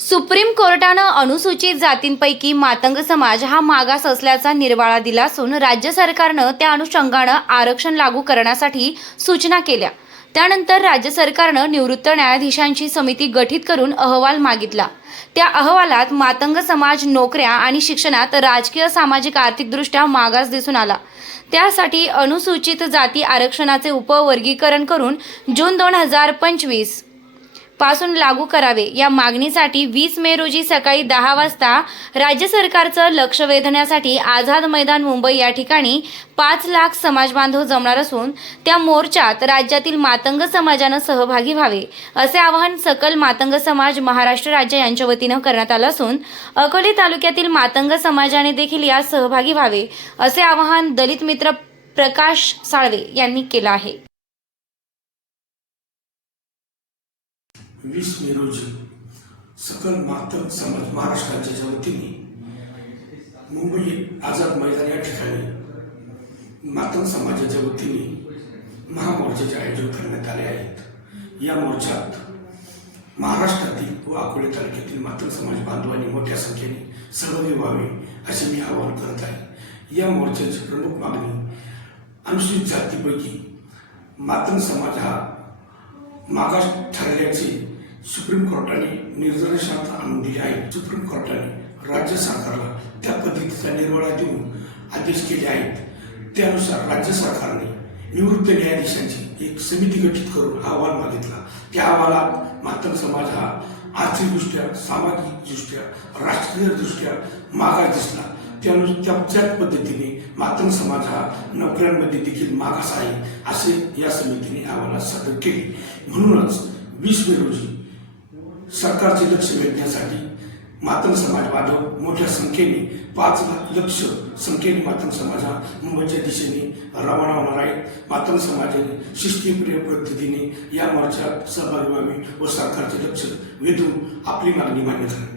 Supreme कोर्टानं अनुसूचित जातींपैकी मातंग समाज हा मागास असल्याचा निर्वाळा दिला असून राज्य सरकारनं त्या अनुषंगानं आरक्षण लागू करण्यासाठी सूचना केल्या. त्यानंतर राज्य सरकारनं निवृत्त न्यायाधीशांची समिती गठीत करून अहवाल मागितला. त्या अहवालात मातंग समाज नोकऱ्या आणि शिक्षणात राजकीय सामाजिक आर्थिकदृष्ट्या मागास दिसून आला. त्यासाठी अनुसूचित जाती आरक्षणाचे उपवर्गीकरण करून जून दोन हजार पंचवीस पासून लागू करावे. या मागणीसाठी वीस मे रोजी सकाळी दहा वाजता राज्य सरकारचं लक्ष वेधण्यासाठी आझाद मैदान मुंबई या ठिकाणी पाच लाख समाज बांधव जमणार असून त्या मोर्चात राज्यातील मातंग समाजानं सहभागी व्हावे असे आवाहन सकल मातंग समाज महाराष्ट्र राज्य यांच्या वतीनं करण्यात आलं असून अकोले तालुक्यातील मातंग समाजाने देखील यात सहभागी व्हावे असे आवाहन दलित मित्र प्रकाश साळवे यांनी केलं आहे. वीस मे रोजी सकल मातक समाज महाराष्ट्राच्या वतीने मुंबई आझाद मैदान या ठिकाणी मातंग समाजाच्या वतीने महामोर्चाचे आयोजन करण्यात आले आहेत. या मोर्चात महाराष्ट्रातील व अकोले तालुक्यातील मातंग समाज बांधवांनी मोठ्या संख्येने सहभागी व्हावे असे मी आवाहन करत आहे. या मोर्चाची प्रमुख मागणी अनुसूचित जातीपैकी मातंग समाज हा मागास ठरल्याचे सुप्रीम कोर्टाने निर्देशात आणून दिले आहे. सुप्रीम कोर्टाने राज्य सरकारला त्या पद्धतीचा निर्वाळा देऊन आदेश केले आहेत. त्यानुसार राज्य सरकारने निवृत्त न्यायाधीशांची एक समिती गठीत करून अहवाल मागितला. त्या अहवालात मातंग समाज हा आर्थिकदृष्ट्या सामाजिकदृष्ट्या राष्ट्रीयदृष्ट्या मागास दिसला. त्यानुसार त्या त्याच पद्धतीने मातंग समाज हा नोकऱ्यांमध्ये देखील मागास आहे असे या समितीने अहवालात सादर केले. म्हणूनच वीस मे रोजी सरकारचे लक्ष वेधण्यासाठी मातंग समाज बांधव मोठ्या संख्येने पाच लक्ष संख्येने मातंग समाज हा मुंबईच्या दिशेने रवाना होणार आहे. मातंग समाजाने शिस्तीप्रिय पद्धतीने या मोर्चात सहभागी व्हावी व सरकारचे लक्ष वेधून आपली मागणी मान्य झाली.